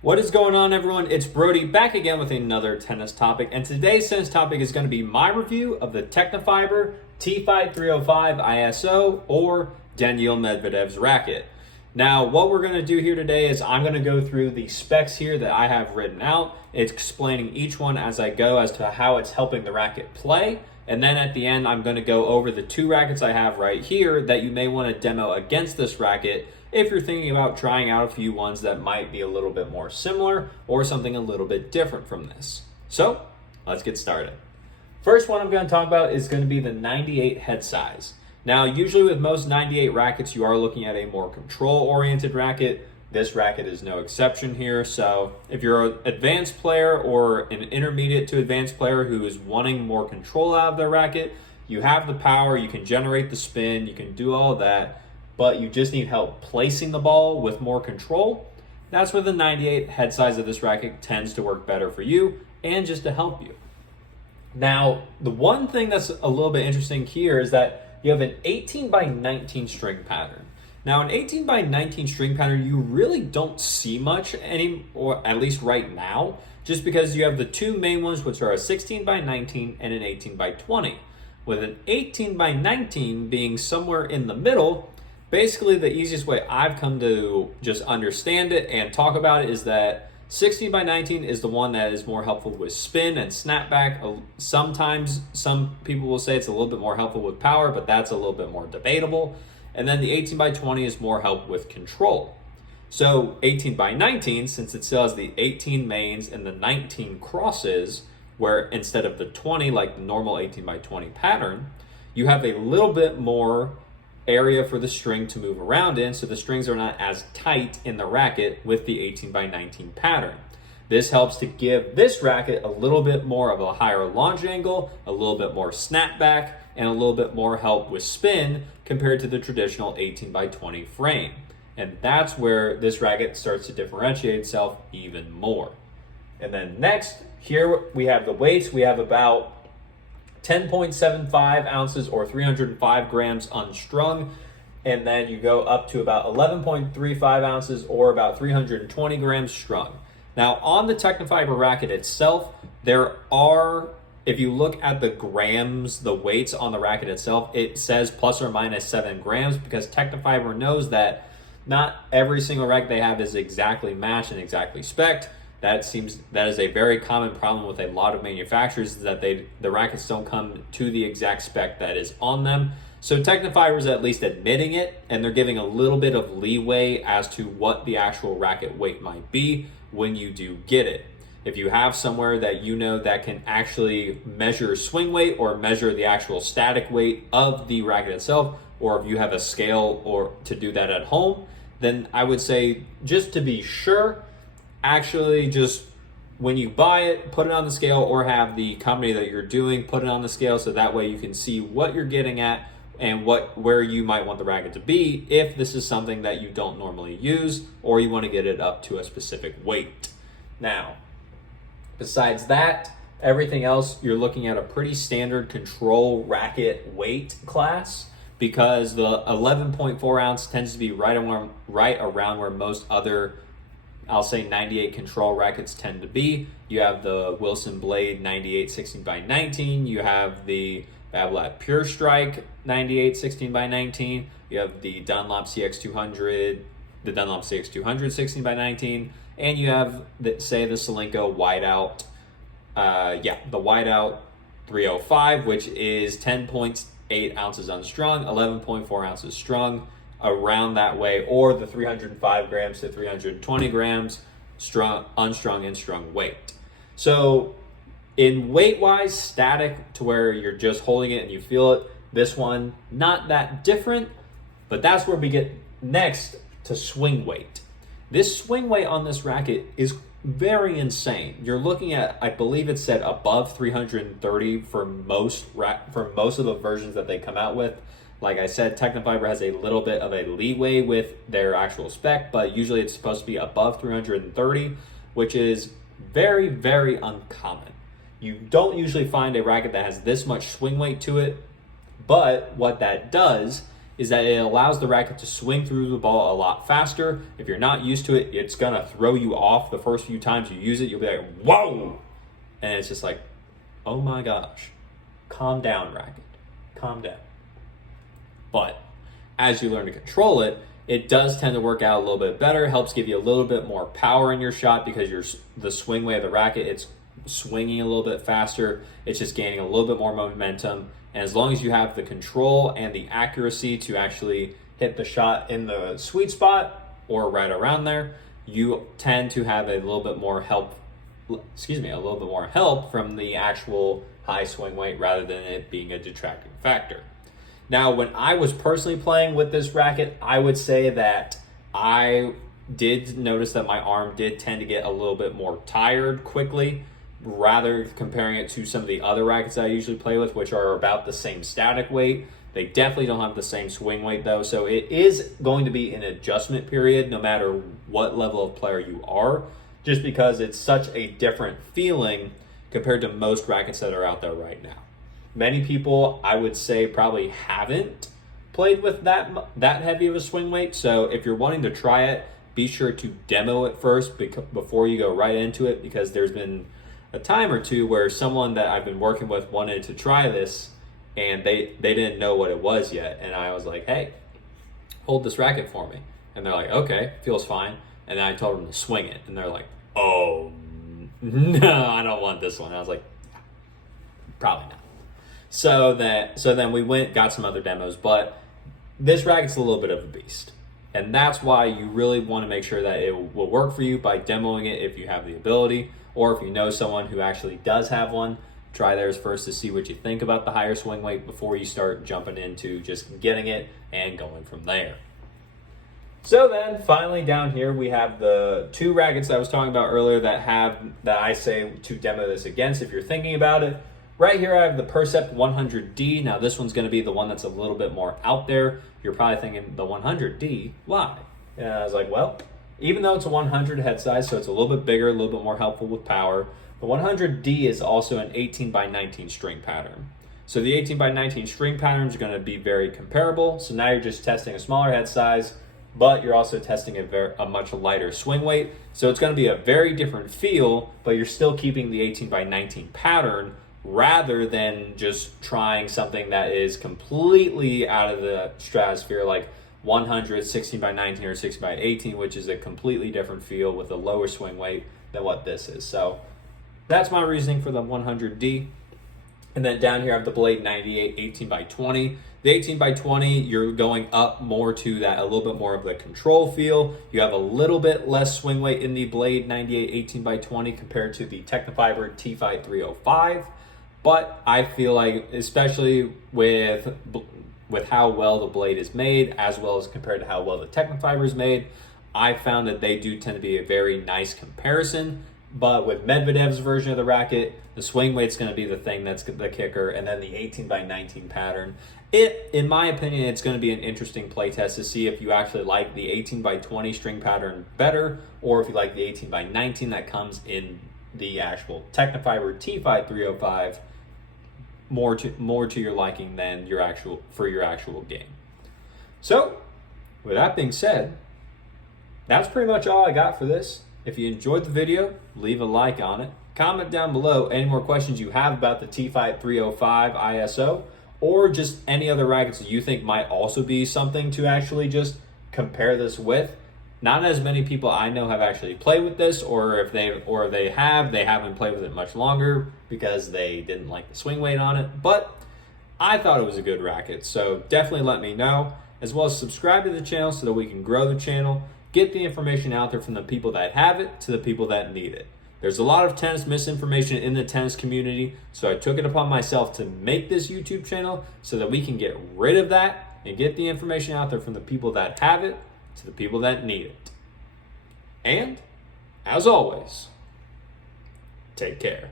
What is going on, everyone? It's Brody back again with another tennis topic, and today's tennis topic is going to be my review of the Tecnifibre TFight 305 ISO or Danil Medvedev's racket. Now, what we're going to do here today is I'm going to go through the specs here that I have written out, explaining each one as I go as to how it's helping the racket play, and then at the end I'm going to go over the two rackets I have right here that you may want to demo against this racket if you're thinking about trying out a few ones that might be a little bit more similar or something a little bit different from this. So let's get started. First one I'm going to talk about is going to be the 98 head size. Now, usually with most 98 rackets, you are looking at a more control-oriented racket. This racket is no exception here. So if you're an advanced player or an intermediate to advanced player who is wanting more control out of their racket, you have the power, you can generate the spin, you can do all of that, but you just need help placing the ball with more control. That's where the 98 head size of this racket tends to work better for you and just to help you. Now, the one thing that's a little bit interesting here is that you have an 18 by 19 string pattern. Now, an 18 by 19 string pattern, you really don't see much or at least right now, just because you have the two main ones, which are a 16 by 19 and an 18 by 20. With an 18 by 19 being somewhere in the middle, basically the easiest way I've come to just understand it and talk about it is that 16 by 19 is the one that is more helpful with spin and snapback. Sometimes some people will say it's a little bit more helpful with power, but that's a little bit more debatable. And then the 18 by 20 is more help with control. So 18 by 19, since it still has the 18 mains and the 19 crosses, where instead of the 20, like the normal 18 by 20 pattern, you have a little bit more area for the string to move around in, so the strings are not as tight in the racket with the 18 by 19 pattern. This helps to give this racket a little bit more of a higher launch angle, a little bit more snapback, and a little bit more help with spin compared to the traditional 18 by 20 frame. And that's where this racket starts to differentiate itself even more. And then next, here we have the weights. We have about 10.75 ounces or 305 grams unstrung, and then you go up to about 11.35 ounces or about 320 grams strung. Now, on the Tecnifibre racket itself, there are, if you look at the grams, the weights on the racket itself, it says plus or minus 7 grams because Tecnifibre knows that not every single racket they have is exactly matched and exactly spec'd. That is a very common problem with a lot of manufacturers, is that the rackets don't come to the exact spec that is on them. So Tecnifibre is at least admitting it, and they're giving a little bit of leeway as to what the actual racket weight might be when you do get it. If you have somewhere that you know that can actually measure swing weight or measure the actual static weight of the racket itself, or if you have a scale or to do that at home, then I would say, just to be sure, actually just when you buy it, put it on the scale, or have the company that you're doing put it on the scale, so that way you can see what you're getting at and where you might want the racket to be if this is something that you don't normally use or you want to get it up to a specific weight. Now, besides that, everything else, you're looking at a pretty standard control racket weight class, because the 11.4 ounce tends to be right around where most other, I'll say, 98 control rackets tend to be. You have the Wilson Blade 98 16 by 19. You have the Babolat Pure Strike 98 16 by 19. You have the Dunlop CX200, the Dunlop CX200 16 by 19, and you have the Solinco Whiteout, the Whiteout 305, which is 10.8 ounces unstrung, 11.4 ounces strung, around that way, or the 305 grams to 320 grams unstrung and strung weight. So in weight wise, static to where you're just holding it and you feel it, this one not that different, but that's where we get next to swing weight. This swing weight on this racket is very insane. You're looking at, I believe it said above 330 for most of the versions that they come out with. Like I said, Tecnifibre has a little bit of a leeway with their actual spec, but usually it's supposed to be above 330, which is very, very uncommon. You don't usually find a racket that has this much swing weight to it, but what that does is that it allows the racket to swing through the ball a lot faster. If you're not used to it, it's gonna throw you off the first few times you use it. You'll be like, whoa! And it's just like, oh my gosh. Calm down, racket. Calm down. But as you learn to control it, it does tend to work out a little bit better. Helps give you a little bit more power in your shot because the swing way of the racket, it's swinging a little bit faster. It's just gaining a little bit more momentum. And as long as you have the control and the accuracy to actually hit the shot in the sweet spot or right around there, you tend to have a little bit more help from the actual high swing weight rather than it being a detracting factor. Now, when I was personally playing with this racket, I would say that I did notice that my arm did tend to get a little bit more tired quickly, rather comparing it to some of the other rackets I usually play with, which are about the same static weight. They definitely don't have the same swing weight though, so it is going to be an adjustment period no matter what level of player you are, just because it's such a different feeling compared to most rackets that are out there right now. Many people, I would say, probably haven't played with that heavy of a swing weight, so if you're wanting to try it, be sure to demo it first before you go right into it, because there's been a time or two where someone that I've been working with wanted to try this and they didn't know what it was yet, and I was like, hey, hold this racket for me, and they're like, okay, feels fine. And then I told them to swing it, and they're like, oh no, I don't want this one. And I was like, probably not. So then we got some other demos, but this racket's a little bit of a beast. And that's why you really want to make sure that it will work for you by demoing it if you have the ability, or if you know someone who actually does have one, try theirs first to see what you think about the higher swing weight before you start jumping into just getting it and going from there. So then finally down here we have the two rackets that I was talking about earlier that I say to demo this against if you're thinking about it. Right here I have the Percept 100D. Now this one's going to be the one that's a little bit more out there. You're probably thinking, the 100D, why? And I was like, well, even though it's a 100 head size, so it's a little bit bigger, a little bit more helpful with power, the 100D is also an 18 by 19 string pattern. So the 18 by 19 string pattern is going to be very comparable. So now you're just testing a smaller head size, but you're also testing a much lighter swing weight. So it's going to be a very different feel, but you're still keeping the 18 by 19 pattern rather than just trying something that is completely out of the stratosphere, like 100, 16 by 19 or 16 by 18, which is a completely different feel with a lower swing weight than what this is. So that's my reasoning for the 100D. And then down here I have the Blade 98 18 by 20. The 18 by 20, you're going up more to that, a little bit more of the control feel. You have a little bit less swing weight in the Blade 98 18 by 20 compared to the Tecnifibre TFight 305. But I feel like, especially with how well the blade is made, as well as compared to how well the Tecnifibre is made, I found that they do tend to be a very nice comparison. But with Medvedev's version of the racket, the swing weight's going to be the thing that's the kicker, and then the 18 by 19 pattern. In my opinion, it's going to be an interesting play test to see if you actually like the 18 by 20 string pattern better, or if you like the 18 by 19 that comes in the actual Tecnifibre TFight 305 more to your liking than your actual game. So, with that being said, that's pretty much all I got for this. If you enjoyed the video, leave a like on it. Comment down below any more questions you have about the TFight 305 ISO, or just any other rackets that you think might also be something to actually just compare this with. Not as many people I know have actually played with this, or if they haven't played with it much longer because they didn't like the swing weight on it. But I thought it was a good racket, so definitely let me know, as well as subscribe to the channel so that we can grow the channel, get the information out there from the people that have it to the people that need it. There's a lot of tennis misinformation in the tennis community, so I took it upon myself to make this YouTube channel so that we can get rid of that and get the information out there from the people that have it to the people that need it. And, as always, take care.